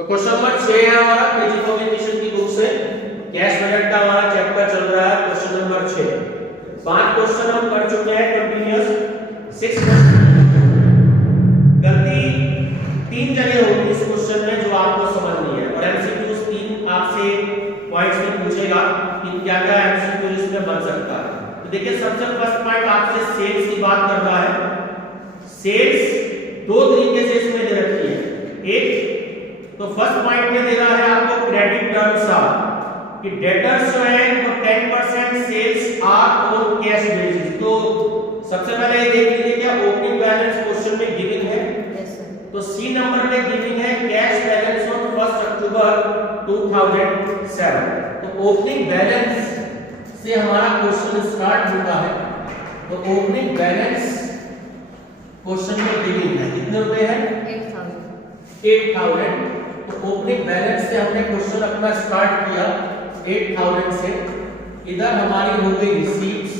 तो question number 6 है हमारा केजी कम्युनिकेशन की बुक से कैश बजट का हमारा चैप्टर चल रहा है। क्वेश्चन नंबर 6 5 क्वेश्चन हम कर चुके हैं कंटीन्यूअस 6 गलती 3 जगह होगी इस क्वेश्चन में जो आपको समझनी है और एमसीक्यूज 3 आपसे पॉइंट्स में पूछेगा कि क्या-क्या एमसीक्यू इसमें बन सकता है। तो देखिए सबसे फर्स्ट पॉइंट आपसे सेल्स की बात करता है। सेल्स दो तरीके से इसमें दे रखी है। एक तो फर्स्ट पॉइंट में दे रहा है आपको क्रेडिट टर्म्स आर कि डेटर्स जो है वो 10% sales are on cash basis. तो सबसे पहले ये देख लीजिए क्या ओपनिंग बैलेंस क्वेश्चन में गिवन है। तो सी नंबर में गिवन है कैश बैलेंस ऑन 1 अक्टूबर 2007। तो ओपनिंग बैलेंस से हमारा क्वेश्चन स्टार्ट होता है। तो ओपनिंग बैलेंस क्वेश्चन में गिवन है कितने रुपए है 8000। तो ओपनिंग बैलेंस से हमने क्वेश्चन अपना स्टार्ट किया 8000 से। इधर हमारी हो गई रिसीट्स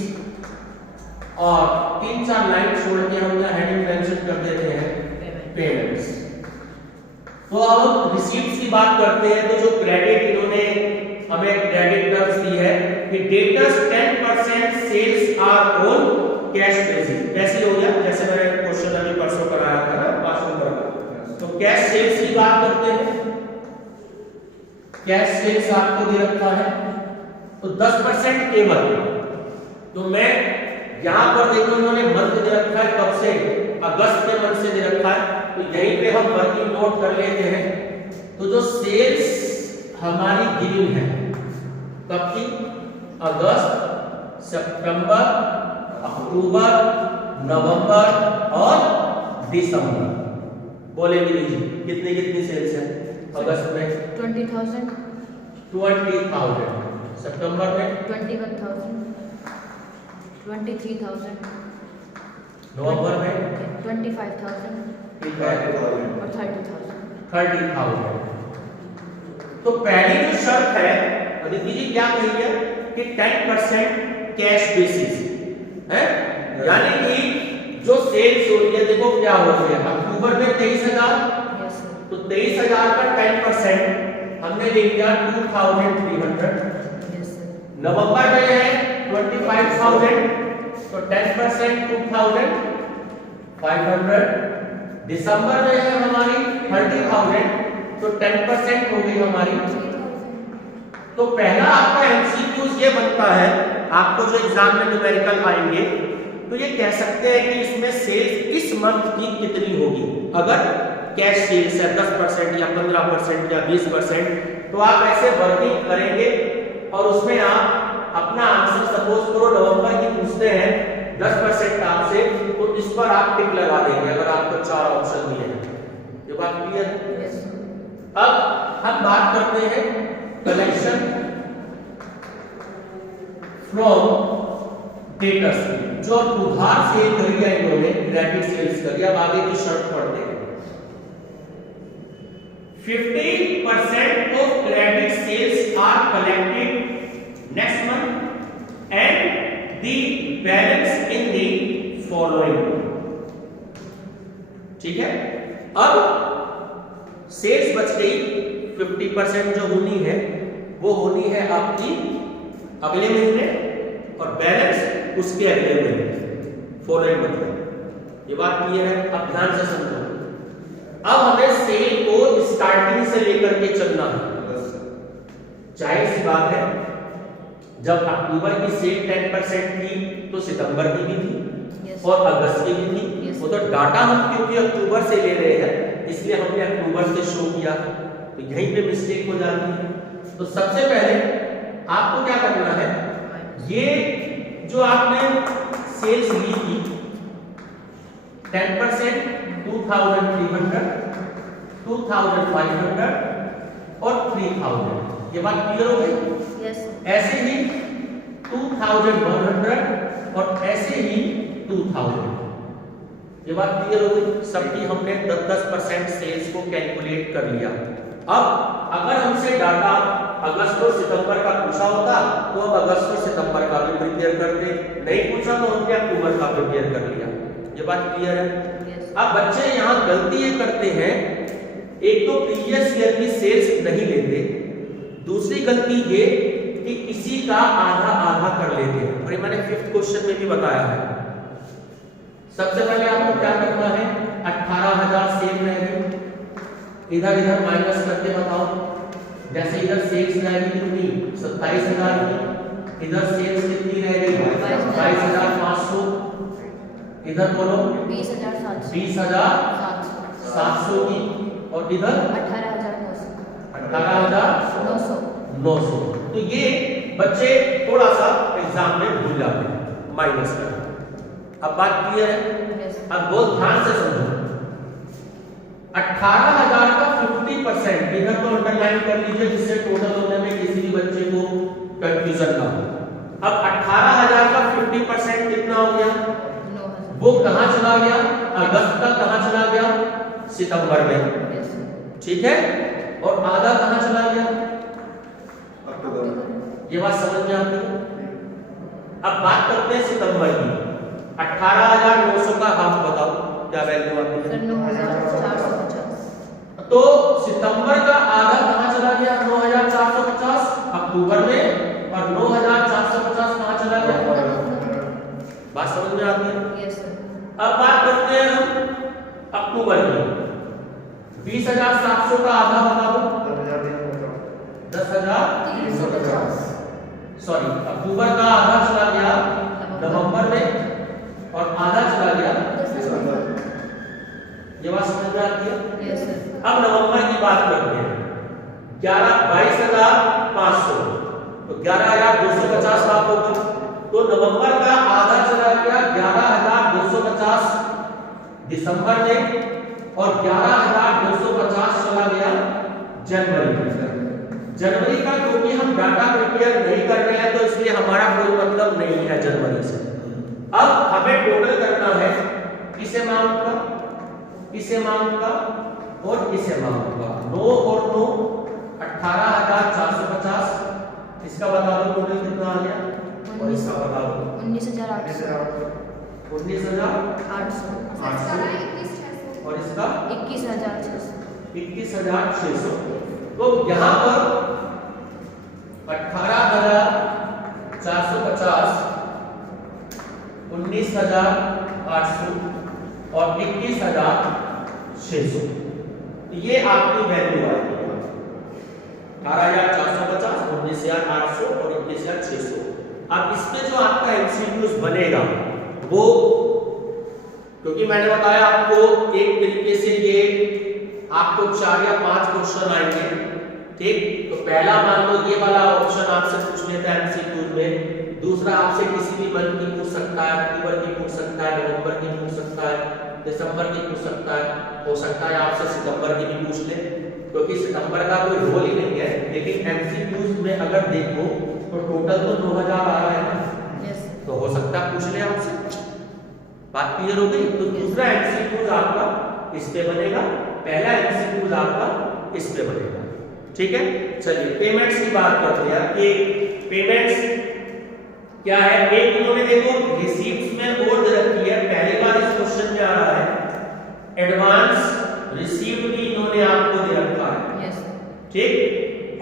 और 3-4 लाइन छोड़ के हमने हेडिंग मेंशन कर देते हैं पेमेंट्स। तो अब रिसीट्स की बात करते हैं। तो जो क्रेडिट इन्होंने हमें क्रेडिट टर्म्स दी है कि debtors 10% sales are on cash basis. कैसे हो गया जैसे मैंने क्वेश्चन अभी परसों कराया था ना 5 नंबर का। तो कैश सेल्स की बात करते हैं। कैश सेल्स आपको दे रखा है तो 10% केवल। तो मैं यहां पर देखो इन्होंने मंथ दे रखा है कब से अगस्त के मंथ से दे रखा है। तो यहीं पे हम वर्किंग नोट कर लेते हैं। तो जो सेल्स हमारी गिवन है कब की अगस्त सितंबर अक्टूबर नवंबर और दिसंबर। बोलेंगे लीजिए कितनी कितनी सेल्स है अगस्त में 20,000 सितंबर में 21,000 23,000 नवंबर में 25,000 और 30,000। तो पहली जो शर्त है अदिति जी क्या कही है कि 10% कैश बेसिस है। यानी कि जो सेल्स हो रही है देखो क्या हो रही है अक्टूबर में 23,000 तो 23,000 का 10% हमने ले लिया 2,300। नवंबर में है 25,000 तो 10% 2,500। दिसंबर में है हमारी 30,000 तो 10% हो गई हमारी। तो पहला आपका एमसीक्यूज ये बनता है आपको जो एग्जाम में न्यूमेरिकल आएंगे तो ये कह सकते हैं कि इसमें सेल्स इस मंथ की कितनी होगी। अगर कैश सेल्स है 10% या 15% या 20% तो आप ऐसे वर्किंग करेंगे और उसमें आप अपना आंसर सपोज करो नवंबर की पूछते हैं 10% आपसे तो इस पर आप टिक लगा देंगे अगर आपको 4 ऑप्शन मिले। ये बात क्लियर है। अब हम बात करते हैं कलेक्शन फ्रॉम डेटर्स जो उधार सेल करी है इन्होंने क्रेडिट सेल्स करी। अब आगे की शर्त पढ़ते हैं 50% of credit sales are collected next month and the balance in the following. ठीक है। अब सेल्स बच गई 50% जो होनी है वो होनी है आपकी अगले महीने और बैलेंस उसके अगले महीने फॉलोइंग मतलब। ये बात क्लियर है। अब ध्यान से समझो। अब हमें सेल को स्टार्टिंग से लेकर के चलना है। जाहिर सी बात है जब अक्टूबर की सेल 10% थी तो सितंबर की भी थी और अगस्त की भी थी। वो तो डाटा हम क्योंकि अक्टूबर से ले रहे हैं इसलिए हमने अक्टूबर से शो किया तो यहीं पे मिस्टेक हो जाती है। तो सबसे पहले आपको क्या करना है ये जो आपने सेल्स ली थी 10% 2,300 2,500 और 3,000। ये बात क्लियर हो गई। ऐसे ही 2,100 और ऐसे ही 2,000। ये बात क्लियर हो गई। सबकी हमने 10% सेल्स को कैलकुलेट कर लिया। अब अगर हमसे डाटा अगस्त और सितंबर का पूछा होता तो अब अगस्त और सितंबर का भी प्रिपेयर करते। नहीं पूछा तो हमने अक्टूबर का प्रिपेयर कर लिया। ये बात क्लियर है। अब बच्चे यहाँ गलती ये करते हैं एक तो प्रीवियस ईयर की सेल्स नहीं लेते, दूसरी गलती ये कि किसी का आधा आधा कर लेते हैं, और ये मैंने 5th क्वेश्चन में भी बताया है। सबसे पहले आपको क्या करना है, 18,000 सेल रहेगी, इधर इधर माइनस करके बताओ। जैसे इधर सेल्स रहेगी कितनी, 27,000 की, इधर सेल्स कितनी रहेगी 22,500, इधर बोलो 20,700 20,700 की, और इधर 18,900। तो ये बच्चे थोड़ा सा एग्जाम में भूल जाते हैं माइनस कर। अब बात क्लियर है? अब बहुत ध्यान से समझो, 18,000 का 50% इधर तो अंडरलाइन कर लीजिए, जिससे टोटल होने में किसी भी बच्चे को कंफ्यूजन ना हो। अब 18,000 का 50% कितना हो गया, वो कहां चला गया, अगस्त का कहां चला गया, सितंबर में, ठीक है, और आधा कहां चला गया, अक्टूबर। ये बात समझ में आती है? अब बात करते हैं सितंबर की। 18,900 का हाफ बताओ क्या वैल्यू आती है, 9,450। तो सितंबर का आधा कहां चला गया, 9,450 अक्टूबर में, और 9,450 कहां चला गया, बात समझ में आती है? अब बात करते हैं हम अक्टूबर की। 20,700 का आधा बता दो, 10,350। सॉरी, अक्टूबर का आधा चला गया नवंबर में, और आधा चला गया दिसंबर। ये बात समझ में आती है? अब नवंबर की बात करते हैं। 22,500, तो 11,250 लाख हो गया, तो नवंबर का आधा चला गया 11,250 दिसंबर में, और 11,250 चला गया जनवरी में। जनवरी का क्योंकि हम डाटा प्रिपेयर नहीं कर रहे हैं, तो इसलिए हमारा कोई मतलब नहीं है जनवरी से। अब हमें टोटल करना है इस अमाउंट का, इस अमाउंट का, और इस अमाउंट का। 9 और 9 18,450। इसका बता दो टोटल कितना आ गया, और इसका बता दो 19,800 और इसका 21,600। तो यहाँ पर 18,450, 19,800 और 21,600, ये आपकी वैल्यू आएगी। 18,450, 19,800 और 21,600। अब इसमें जो आपका एमसीक्यूज बनेगा वो, क्योंकि मैंने बताया आपको एक तरीके से ये आपको 4 या 5 क्वेश्चन आएंगे, ठीक। तो पहला मान लो ये वाला ऑप्शन आपसे पूछ लेता है एमसीक्यू में, दूसरा आपसे किसी भी मंथ की पूछ सकता है, अक्टूबर की पूछ सकता है, नवंबर की पूछ सकता है, दिसंबर की पूछ सकता है, हो सकता है आपसे सितंबर की भी पूछ ले, क्योंकि सितंबर का कोई रोल ही नहीं है। लेकिन एमसीक्यूज में अगर देखो तो टोटल तो 9,000 आ रहा है ना, तो हो सकता है पूछ ले आपसे। बात क्लियर हो गई? तो दूसरा एमसीक्यूज आपका इस पे बनेगा, पहला एमसीक्यूज आपका इस पे बनेगा, ठीक है। चलिए पेमेंट्स की बात करते हैं कि पेमेंट्स क्या है। एक इन्होंने देखो रिसीप्ट्स में और दे रखी है, पहली बार इस क्वेश्चन में आ रहा है। एडवांस रिसीव्ड भी इन्होंने आपको दे रखा है, ठीक।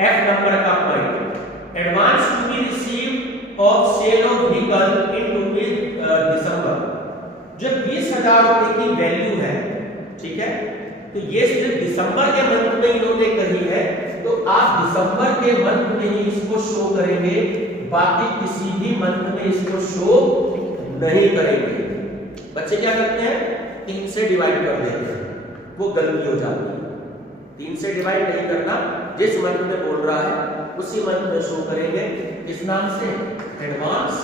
एफ नंबर का point, advance to be received of sale of vehicle in rupees December, जो 20,000 रुपए की वैल्यू है, ठीक है। तो ये सिर्फ दिसंबर के मंथ में इन्होंने कही है, तो आप दिसंबर के मंथ में ही इसको शो करेंगे, बाकी किसी भी मंथ में इसको शो नहीं करेंगे। बच्चे क्या करते हैं, 3 से डिवाइड कर देते हैं, वो गलती हो जाती है। 3 से डिवाइड नहीं करना, जिस मंथ में बोल रहा है उसी मंथ में शो करेंगे। इस नाम से एडवांस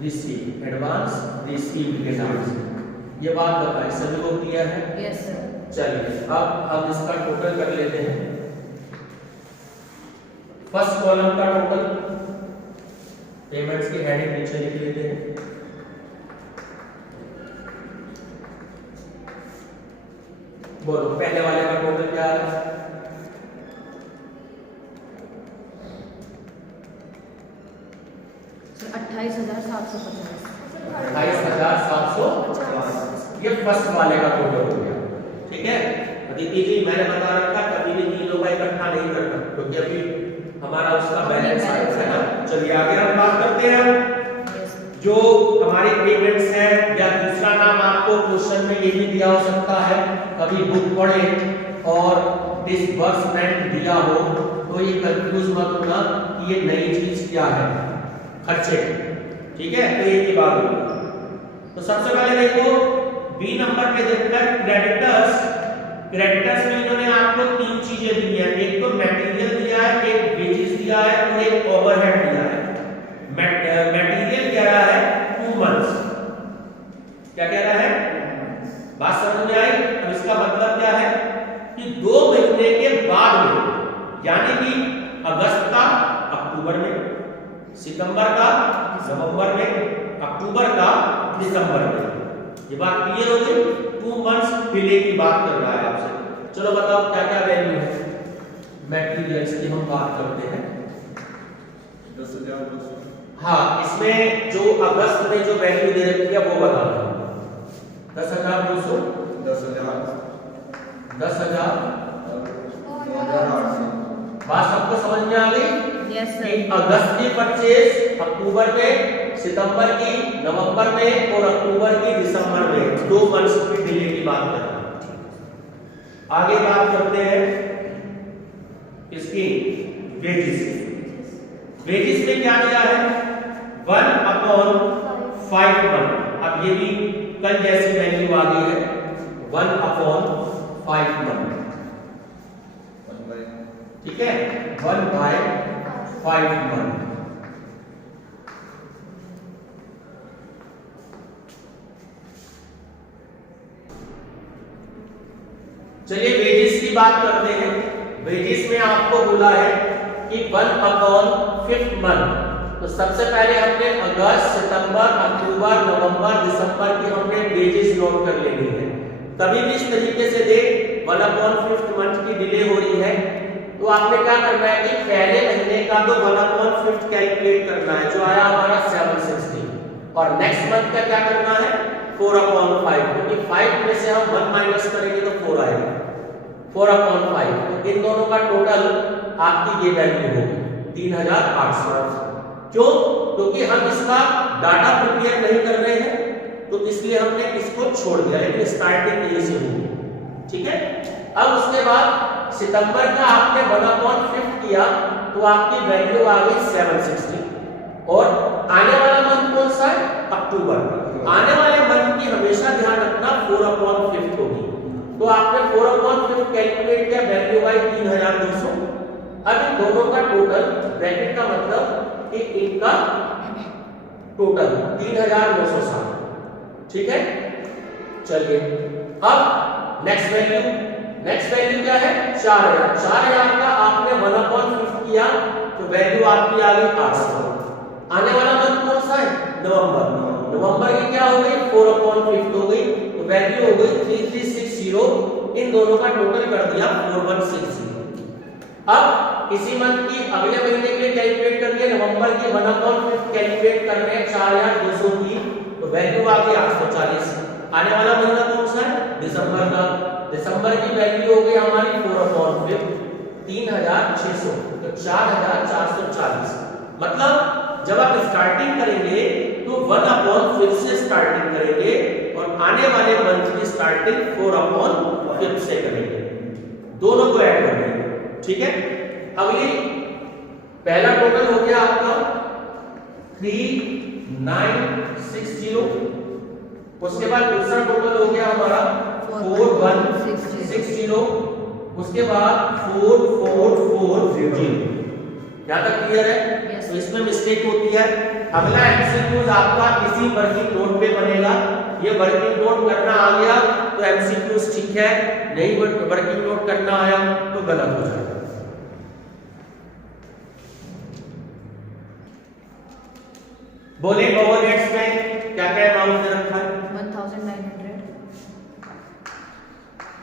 रिसीव, एडवांस रिसीव के नाम से। ये बात बताएं, सभी को क्लियर है? Yes sir. चलिए अब हम इसका टोटल कर लेते हैं। फर्स्ट कॉलम का टोटल पेमेंट्स की हेडिंग नीचे लिख लेते हैं। बोलो पहले वाले का टोटल क्या है? सर 28,750। 28,750। ये फर्स्ट वाले का टोटल हो गया। ठीक है अदिति जी, मैंने बता रखा कभी भी तीनों का इकट्ठा नहीं करना क्योंकि अभी हमारा उसका बैलेंस है ना। चलिए आगे हम बात करते हैं जो हमारी पेमेंट्स है, या दूसरा नाम आपको क्वेश्चन में ये भी दिया हो सकता है, कभी बुक पढ़े और डिसबर्समेंट दिया हो तो ये कंफ्यूज मत होना कि ये नई चीज क्या है, खर्चे। ठीक है तो एक ही बात होगी। तो सबसे पहले देखो बी नंबर पे देखकर क्रेडिटर्स में इन्होंने आपको तीन चीजें दी है, एक तो मटेरियल दिया है, एक वेजेस दिया है और एक ओवरहेड दिया है। मटेरियल कह रहा है 2 मंथ्स, क्या कह रहा है, बात समझ में आई। अब इसका मतलब क्या है कि 2 महीने के बाद में, यानी कि अगस्त का अक्टूबर में, सितंबर का नवंबर में, अक्टूबर का दिसंबर में, ये बात क्लियर हो गई। 2 मंथ्स डिले की बात कर रहा है आपसे। चलो बताओ क्या क्या वैल्यू है मटेरियल्स की, हम बात करते हैं 10,000। हाँ इसमें जो अगस्त में जो वैल्यू दे रखी है वो बता दो। 10,200, 10,000, 10,000, 2,800। बात सबको समझ में आ गई? यस कि सर। अगस्त की परचेज अक्टूबर में, सितंबर की नवंबर में और अक्टूबर की दिसंबर में, 2 मंथ्स की डिले की बात कर रहे हैं। आगे बात करते हैं इसकी वेजेस। वेजेस में क्या दिया है 1/5 मंथ। अब ये भी कल जैसी वैल्यू आ गई है 1/5 मंथ। ठीक है 1/5 मंथ। चलिए वेजेस की बात करते हैं। वेजेस में आपको बोला है कि 1/5 मंथ। तो सबसे पहले हमने अगस्त, सितंबर, अक्टूबर, नवंबर, दिसंबर की हमने वेजेस नोट कर लेनी है। कभी भी इस तरीके से दे 1/5 मंथ की डिले हो रही है तो आपने क्या करना है कि पहले महीने का तो 1/5 कैलकुलेट करना है जो आया हमारा 760, और नेक्स्ट मंथ का क्या करना है 4/5, क्योंकि 5 में से हम 1 माइनस करेंगे तो 4 आएगा। 4/5 तो इन दोनों का टोटल आपकी ये वैल्यू होगी 3,800। क्यों? क्योंकि हम इसका डाटा प्रिपेयर नहीं कर रहे हैं तो इसलिए हमने इसको छोड़ दिया, लेकिन स्टार्टिंग यहीं से होगी। ठीक है अब उसके बाद सितंबर का आपने 1/5 किया तो आपकी वैल्यू आ गई 760, और आने वाला मंथ कौन सा है अक्टूबर। आने वाले मंथ की हमेशा ध्यान रखना 4/5 होगी। तो आपने 4/5 कैलकुलेट किया, वैल्यू आई 3,200। अब इन दोनों का टोटल, ब्रैकेट का मतलब कि इनका टोटल 3,960। ठीक है चलिए अब नेक्स्ट वैल्यू क्या है 4,000। 4,000 का आपने 1/5 किया तो वैल्यू आपकी आ गई 800। आने वाला मंथ कौन सा है नवंबर की क्या हो गई 4/5 हो गई, तो वैल्यू हो गई 3360। इन दोनों का टोटल कर दिया 4160। अब इसी मंथ की अगले महीने के लिए कैलकुलेट कर लिया, नवंबर की 1/5 कैलकुलेट कर रहे हैं 4,200 की, तो वैल्यू आ गई 840। आने वाला महीना कौन सा है दिसंबर का, दिसंबर की वैल्यू हो गई हमारी 4/5 3,600, तो 4,440। मतलब जब आप स्टार्टिंग करेंगे तो 1/5 से स्टार्टिंग करेंगे और आने वाले मंथ की स्टार्टिंग 4/5 से करेंगे, दोनों को ऐड कर देंगे। ठीक है अगली पहला टोटल हो गया आपका 3,960, उसके बाद दूसरा टोटल हो गया हमारा 4,160, उसके बाद 4,440। यहां तक क्लियर है? Yes. तो इसमें मिस्टेक होती है। अगला एमसीक्यूज आपका इसी वर्किंग नोट पे बनेगा। ये वर्किंग नोट करना आ गया तो एमसीक्यूज ठीक है, नहीं वर्किंग नोट करना आया तो गलत हो जाएगा। बोले ओवरहेड्स में क्या क्या अमाउंट दे रखा है 1,900,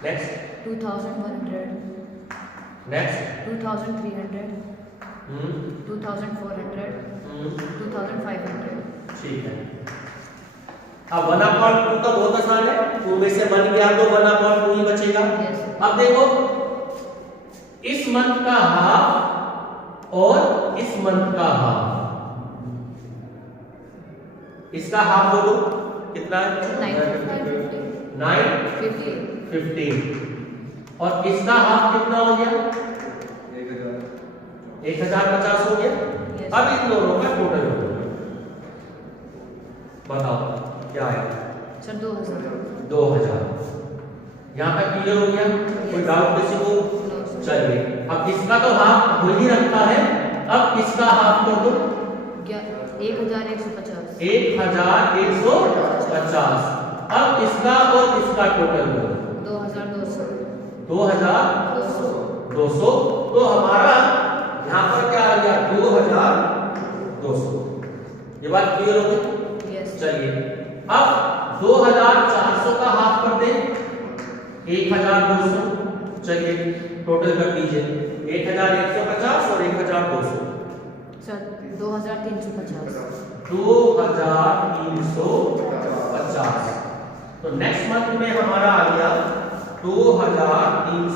नेक्स्ट 2,100, नेक्स्ट 2,300, 2,400, 2,500। ठीक है अब 1/2 तो बहुत आसान है, 2 में से 1 गया तो 1/2 ही बचेगा। अब देखो इस मंथ का हाफ और इस मंथ का हाफ, इसका हाफ बोलो कितना है? 9 15 और इसका हाफ कितना हो गया? 1050 हो गया। अब इन दोनों का टोटल हो गया, बताओ क्या आया? सर 2000। यहाँ तक क्लियर हो गया? कोई डाउट किसी को? चलिए अब इसका तो हाफ हो ही रखा है, अब इसका हाफ कर दो 1150। 1150। अब इसका और इसका टोटल हो 2200। 2200। तो हमारा यहाँ पर क्या आ गया? 2200। ये बात क्लियर हो गई? यस। चलिए अब 2400 का हाफ कर दें 1200। चलिए टोटल कर दीजिए 1150 और 1200। सर 2350। 2350। तो नेक्स्ट मंथ में हमारा आ गया 2350।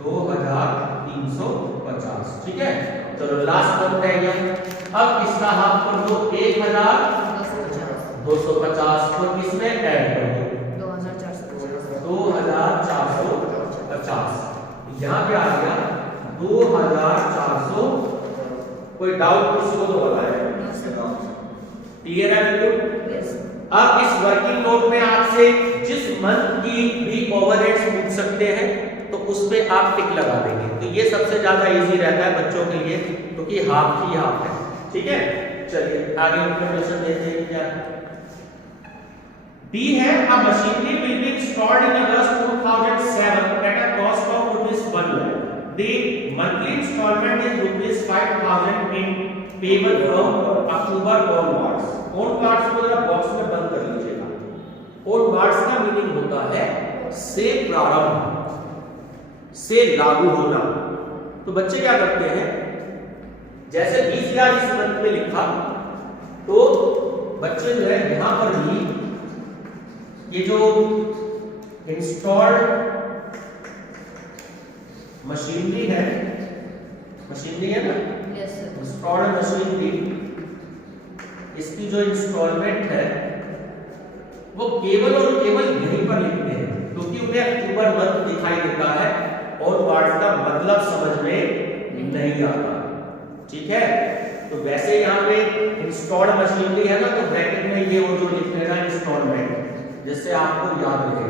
2350 ठीक है। चलो लास्ट मंथ रह गया, अब इसका हाफ कर दो 1250 को इसमें ऐड कर दो 2450। यहाँ पे आ गया 2400। कोई डाउट किसी को तो बताए? क्लियर है बिल्कुल? अब इस वर्किंग नोट में आपसे जिस मंथ की भी ओवरहेड्स पूछ सकते हैं तो उस पे आप टिक लगा देंगे, तो ये सबसे ज्यादा इजी रहता है बच्चों के लिए, क्योंकि हाफ ही हाफ है। ठीक है चलिए आगे इंफॉर्मेशन देते हैं क्या डी है। अ machinery will be installed in August 2007 at a cost of ₹1 lakh. The monthly installment is ₹5,000 in payable from October onwards. Onwards को जरा बॉक्स में बंद कर लीजिएगा। onwards का मीनिंग होता है से प्रारंभ, से लागू होना। तो बच्चे क्या करते हैं, जैसे 20,000 इस मंथ में लिखा तो बच्चे जो है यहां पर भी ये जो इंस्टॉल्ड मशीनरी है ना, इंस्टॉल्ड मशीनरी, इसकी जो इंस्टॉलमेंट है वो केवल और केवल यहीं पर लिखते हैं, क्योंकि उन्हें अक्टूबर मंथ दिखाई देता है और वर्ड का मतलब समझ में नहीं आता। ठीक है, तो वैसे यहाँ पे इंस्टॉल्ड मशीनरी है ना, तो ब्रैकेट में ये वो जो लिख लेना इंस्टॉलमेंट, जिससे आपको याद रहे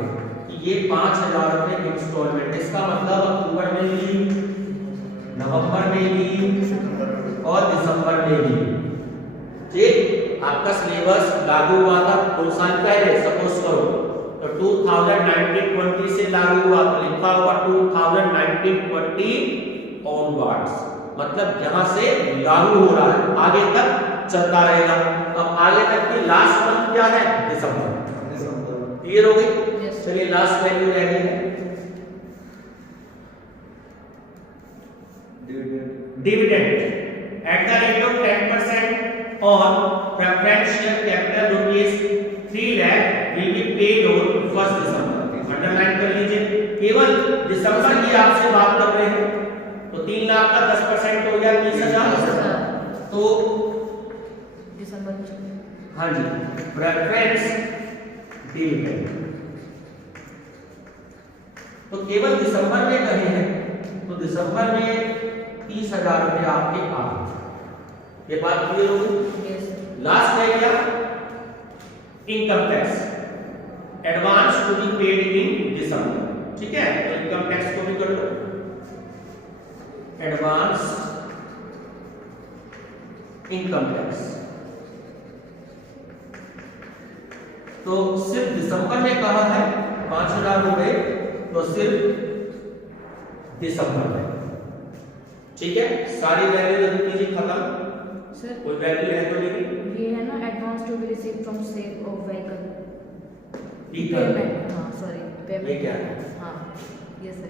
कि ये 5,000 रुपए इंस्टॉलमेंट, इसका मतलब अक्टूबर में ली, नवंबर में ली और दिसंबर में ली। ठीक, आपका सिलेबस लागू हुआ था 2 साल पहले, सपोज करो तो 2019-20 से लागू हुआ तो लिखा होगा 2019-20 ऑनवर्ड्स, मतलब यहां से लागू हो रहा है, आगे तक चलता रहेगा। अब आगे तक की लास्ट मंथ क्या है? दिसंबर। क्लियर हो गई? चलिए लास्ट वैल्यू रह गई है dividend at the rate of 10% on preference share capital ₹3 lakh will be paid on 1st December। Underline कर लीजिए, केवल दिसंबर की आपसे बात कर रहे हैं, तो 3 लाख का 10% हो गया 30,000। तो दिसंबर, हाँ जी, प्रेफरेंस डिविडेंड तो केवल दिसंबर में कहे हैं, तो दिसंबर में 30,000 रुपए आपके आ गए। ये बात क्लियर होगी? लास्ट है क्या? Income tax advance to be paid in December. ठीक है, तो इनकम टैक्स को भी कर लो, एडवांस इनकम टैक्स। तो सिर्फ दिसंबर में कहा है 5,000 रुपए, तो सिर्फ दिसंबर में। ठीक है, सारी वैल्यू लिख लीजिए, खत्म। सर कोई वैल्यू है तो नहीं? ये है ना advance to be received from sale of vehicle. Payment, हां सॉरी पेमेंट। ये क्या है? हां ये सर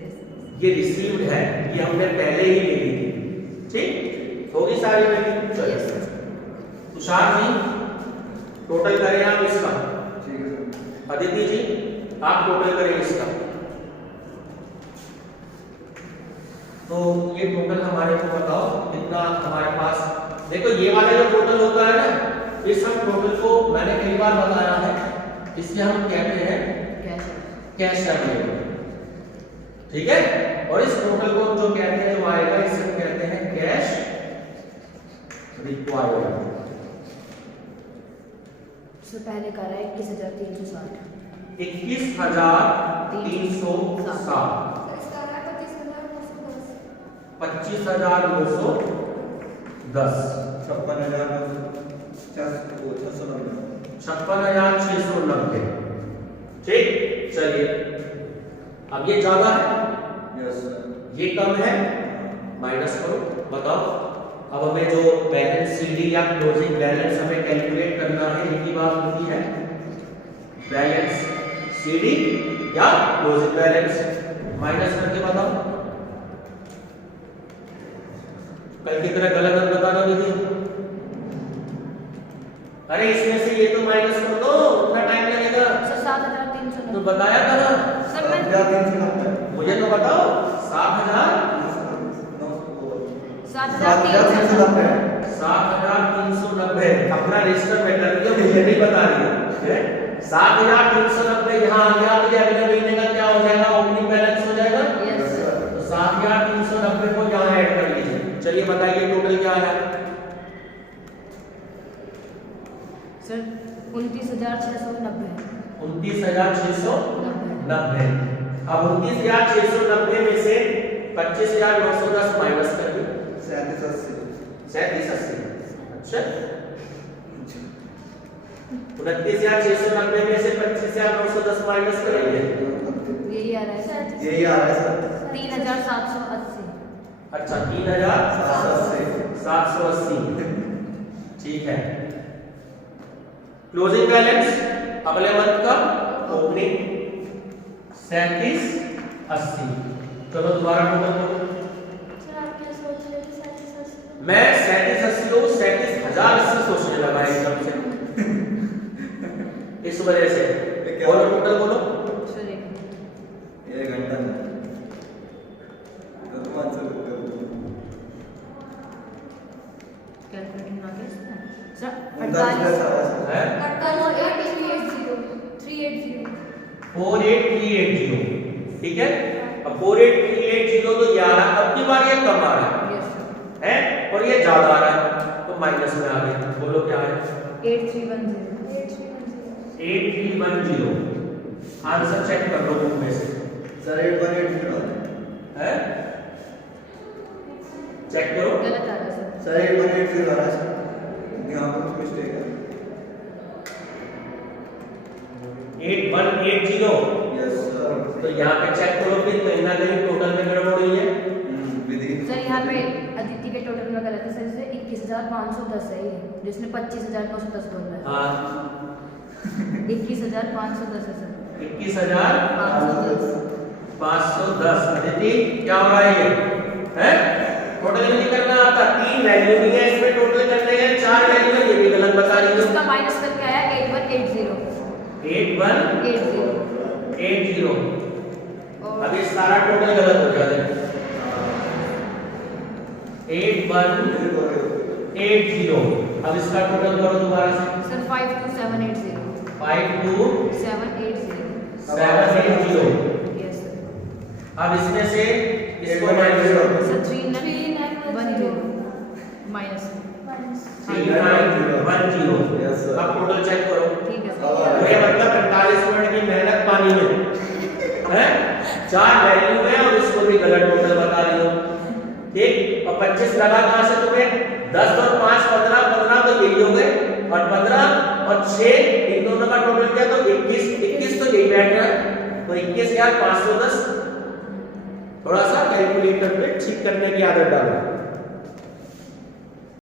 ये रिसीव्ड है, ये हमने पहले ही ले ली थी। ठीक, होगी सारी वैल्यू? चलिए Yes, sir. Tushar ji total करें आप इसका, ठीक है सर। अदिति जी आप टोटल करें इसका। तो ये टोटल हमारे को बताओ कितना हमारे पास। देखो ये वाला जो टोटल होता है ना, इस हम टोटल को मैंने कई बार बताया है, इससे हम कहते हैं Cash. कैश अवेलेबल, ठीक है। और इस टोटल को जो कहते हैं जो आएगा इसे हम कहते हैं कैश रिक्वायर्ड। सर पहले कर रहा है 21,360. 21,360, 25,910, 56,690। ठीक, चलिए अब ये ज्यादा है, यस सर। ये कम है, माइनस करो, बताओ। अब हमें जो बैलेंस सीडी या क्लोजिंग बैलेंस हमें कैलकुलेट करना है, एक ही बात होती है, बैलेंस सीडी या क्लोजिंग बैलेंस। माइनस करके बताओ, कल की तरह गलत मत बताना दीदी। अरे इसमें से ये तो माइनस कर दो, उतना टाइम लगेगा। सर 7,390. तो बताया था ना, सर मैं मुझे तो बताओ। 7,390. 7,390 अपना रजिस्टर में कर दिया, मुझे नहीं बता रही हो। 7,390 यहाँ आ गया, तो अगले महीने का क्या हो जाएगा, ओपनिंग बैलेंस हो जाएगा। Yes, sir. तो 7,390 को यहाँ ऐड कर लीजिए। चलिए बताइए टोटल क्या आया। सर 29,690. 29,690। अब 29,690 में से 25,910 माइनस कर दो। 37,80। अच्छा, 29,690 में से 25,910 माइनस करेंगे, यही आ रहा है सर. यही आ रहा है सर। 3,780. अच्छा 3,780। ठीक है। क्लोजिंग बैलेंस अगले मंथ का ओपनिंग 3780। चलो दोबारा टोटल करो। मैं 3780 को 37,080 सोचने लगा एकदम से इस वजह से। और टोटल बोलो। सर एक ये घंटा है। तो तुम आंसर करो। कैलकुलेटिंग ना कर सर 48 है 48380। ठीक है। अब 48380 तो 11, अब की बार ये कम आ रहा यस है और ये ज्यादा आ रहा है, तो माइनस में आ गया। बोलो क्या है। 8310. आंसर चेक कर लो बुक में से। सर 8180 है, चेक करो। गलत आ रहा है सर. सर 8180 आ रहा है सर। यहाँ पर कुछ मिस्टेक है। 8180। Yes sir. तो यहाँ पे चेक करो, फिर कहीं ना कहीं टोटल में गड़बड़ हुई है। विधि सर यहाँ पे अदिति के टोटल में गलत है सर. इससे 21,510 है ये, जिसने 25,910 बोला है. हाँ 21,510 है सर. 21,510। अदिति क्या हो रहा है ये? है टोटल नहीं करना आता, 3 वैल्यू नहीं है इसमें, टोटल करने हैं 4 वैल्यू है, ये भी गलत बता रही हो। उसका माइनस करके आया 8180. 8180। और अब ये सारा टोटल गलत हो गया है। 8180। अब इसका टोटल करो दोबारा से। सर 52780. 52780। Yes sir. अब इसमें से इसको माइनस करो। Sir 3910 minus. 3910। Yes, sir. अब टोटल चेक करो। ठीक है अब सर. ये मतलब 45 मिनट की मेहनत पानी में है। 4 वैल्यू है और इसको भी गलत टोटल बता रही हो। ठीक, और 25 लगा कहां से तुम्हें? 10 और 5 15, 15 तो यही हो गए, और 15 और 6 इन दोनों का टोटल क्या, तो 21 तो यही बैठ रहा है। तो 21,510। थोड़ा सा कैलकुलेटर पे ठीक करने की आदत डालो।